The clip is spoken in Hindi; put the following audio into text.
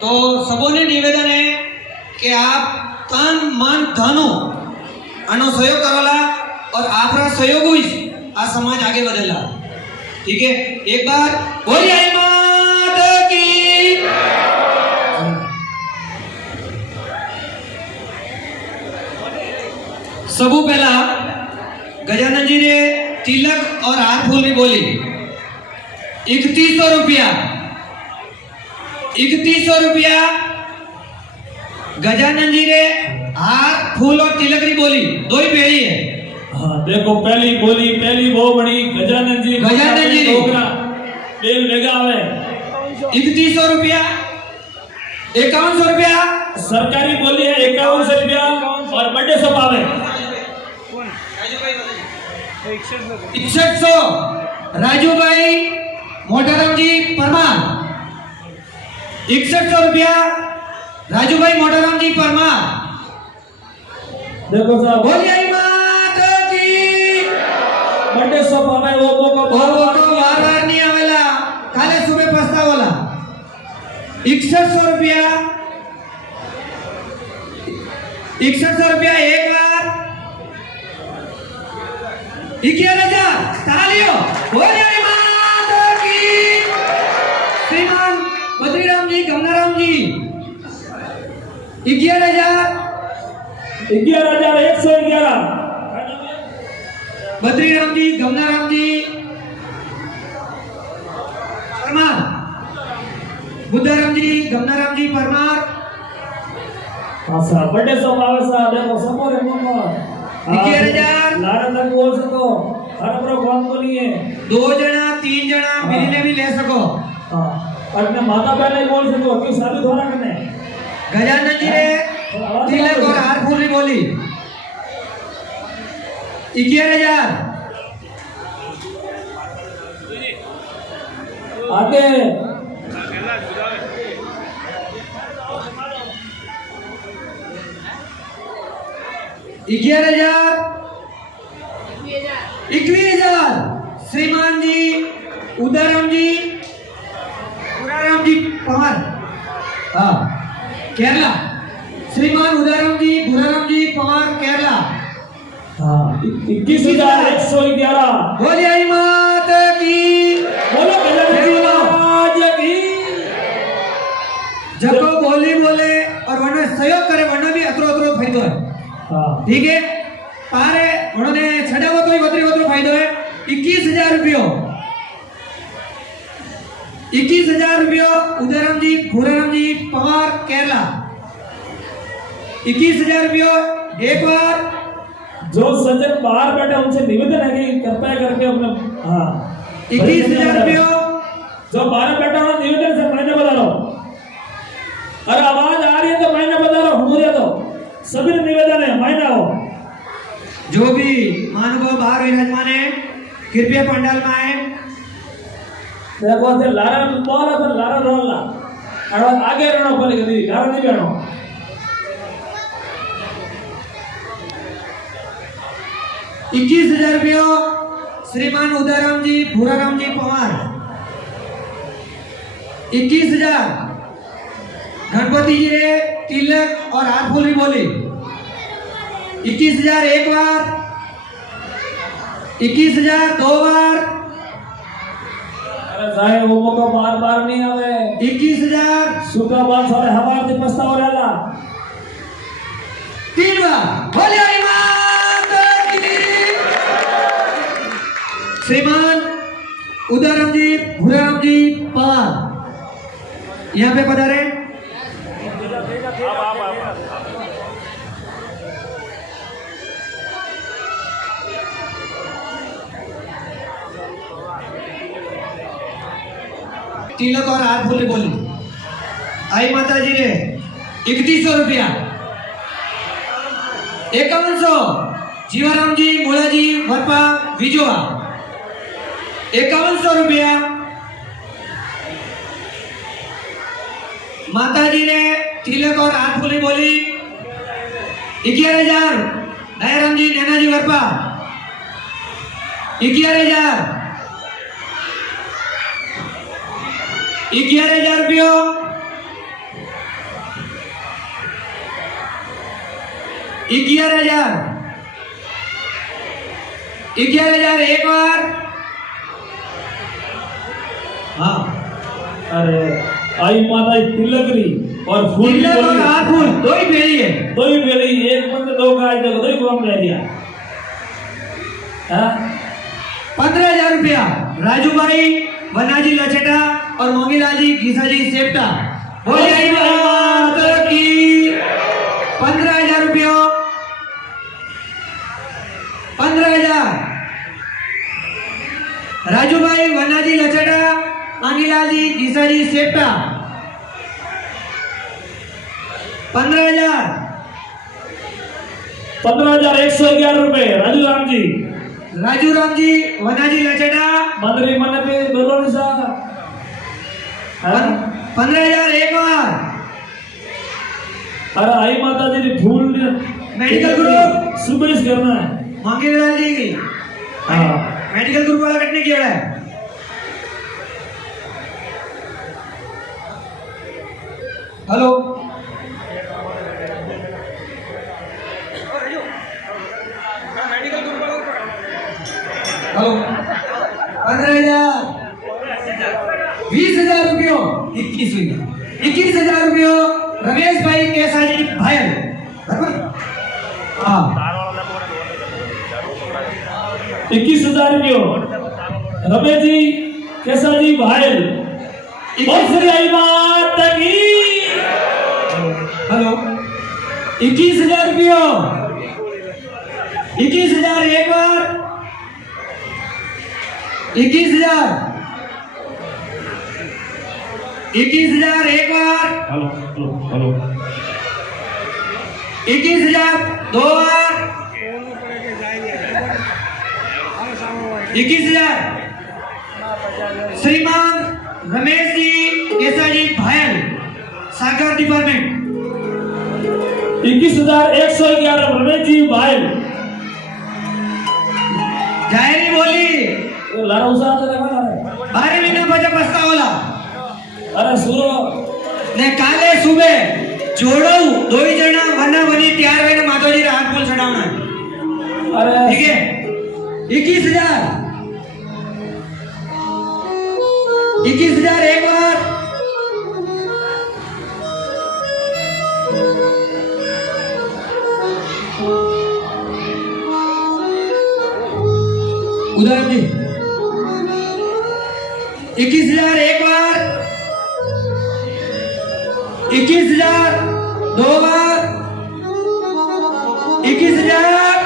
तो सबोने निवेदन है कि आप तन मन धनो आनो सहयोग करोला और आपरा सहयोग हुई आ समाज आगे बढ़ेला। ठीक है, एक बार बोलिए आई माता की। सबू पहला गजानन जी ने तिलक और हार फूल भी बोली 3100 रुपया। 3100 रुपया गजानन जी ने हार फूल और तिलक की बोली, दो ही पेड़ी है। हाँ देखो पहली बोली पहली वो बड़ी गजानन जी डोगरा बेल वेगा आवे 3100 रुपया 5100 रुपया सरकारी बोली है 5100 रुपया और बड़े सब आवे 6100 राजू भाई मोटाराम जी परमार 6100 रुपया राजू भाई मोटाराम जी परमार। देखो साहब बोलिए माता की। बड़े सब आवे वो को वार नहीं आवेला, काले सुबह पछतावला 6100 रुपया 6100 रुपया एक बार 11,000 तालियों। बोलिए माता की। श्रीमान बद्रीराम जी गमनाराम जी 11,111 बद्रीराम जी गमनाराम जी परमार बुद्धाराम जी गमनाराम जी परमार। अच्छा बड़े सब आवे सा देखो समोरे मम्मा 11,000 लारा तक बोल सको हर प्रो कौन को नहीं है 2 जना 3 जना मिलने भी ले सको। हां अपने माता पहले बोल सको कि शादी थोड़ा करने गजानन जी ने तिलक और हार फूल भी बोली 11,000 आगे 11,000 21,000 श्रीमान जी उदाराम जी पुराराम जी पवार हाँ केरला। श्रीमान उदाराम जी बुराराम जी पवार केरला। हाँ 21,111 बोलिए माता की। बोलो गजानन जी जको बोली बोले और वरना सहयोग करे वरना भी अतरो अतरो फायदो है। हाँ ठीक है, पारे उन्होंने छड़ा वो तो ही बतरी फायदो है 21,000 रुपयो 21,000 रुपयो उदाराम जी भूराराम जी पवार केरला 21,000 रुपयो। एक बार जो सज्जन बाहर बैठे उनसे निवेदन है कि कृपया करके अपने हाँ 21,000 रुपयो जो बाहर बैठा हो निवेदन से महीने बता लो। अरे आवाज आ रही है तो महीने बता लो हो रही है तो सभी निवेदन है महीना हो। जो भी महानुभाव बाहर विराजमान है कृपया पंडाल में आए। देखो से लारा बोला तो लारा रोला और आगे रहना बोले कभी लारा नहीं रहना 21,000 रुपयो श्रीमान उदाराम जी भूराराम जी पवार 21,000 गणपति जी ने तिलक और हार फूल भी बोली 21,000 एक बार 21,000 दो बार। अरे साहेब वो मौका बार बार नहीं आवे 21,000 सुखा बात सारे हमारे से पछतावा रहला 3 बार। बोलिए माता की। श्रीमान उदाराम जी भूराराम जी पवार यहाँ पे पधारे। तिलक और हार फूल बोली आई माता जी ने 3100 रुपया 5100 जीवाराम जी मोला जी वरपा विजोवा 5100 रुपया। माता जी ने तिलक और हाथ फूली बोली 11,000 दयाराम जी नैना जी वरपा 11,000 11,000 रुपयो 11,000 11,000 एक बार। हाँ अरे आई माता तिलकरी और फूल की तिलक और बोली। हाथ फूल दो ही भेड़ी है। दो ही बेली एक बंद दो का देखो दो ही काम रह दिया। हाँ 15,000 रुपया राजू भाई वनाजी लचेटा और मोगीलाल जी घीसाजी सेप्टा। बोलिए आई माता की। 15,000 रुपया 15,000 राजू भाई वनाजी लचेटा मोगीलाल जी घीसाजी सेप्टा। 15,000 15,111 रुपए राजू राम जी राजू राम जी वनाजी लचेटा। मंदिर मन पे बोलो निशा। हाँ 15,000 एक बार। अरे आई माता जी ने फूल मेडिकल ग्रुप सुबह करना है। मोगीलाल जी की हाँ मेडिकल ग्रुप वाला कटने की है। हेलो हेलो 15,000 20,000 रुपये 21,000 रुपये रमेश भाई केसाजी भायल बराबर। हाँ 21,000 रुपये रमेश जी कैसा जी भाई बहुत श्री आई माता की। हेलो 21,000 रुपये 21,000 एक बार। 21,000 21,000 एक बार। हेलो हेलो हेलो 21,000 दो बार। 21,000 श्रीमान रमेश जी केसाजी भायल सागर डिपार्टमेंट। 21,111 रमेश जी भाई जाहिरी बोली लारा उसा आता है 12 महीना बचा पस्ता होला अरे सुरो ने काले सुबह जोड़ो दो ही जना वना बनी तैयार होने माताजी रे हाथ फूल चढ़ावना है। अरे ठीक है 21,000 21,000 एक बार। उधर जी 21,000 एक बार। 21,000 दो बार। 21,000